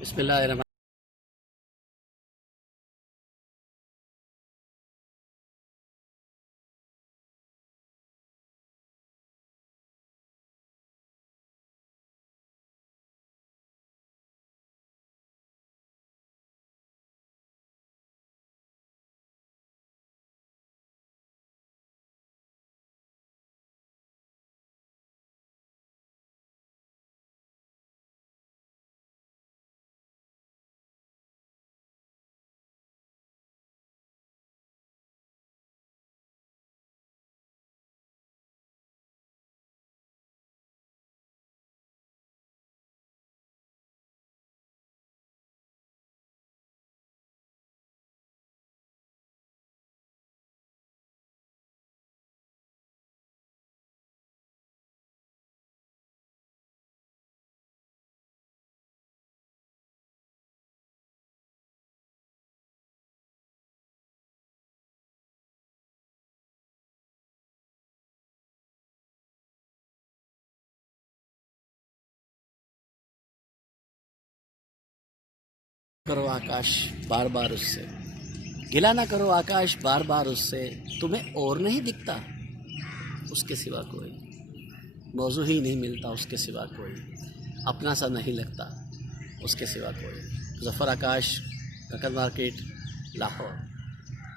बिस्मिल्लाहिर्रहमान। करो आकाश बार बार उससे, गिला ना करो आकाश बार बार उससे, तुम्हें और नहीं दिखता उसके सिवा कोई, मौजू ही नहीं मिलता उसके सिवा कोई, अपना सा नहीं लगता उसके सिवा कोई। ज़फ़र आकाश, ककर मार्केट, लाहौर।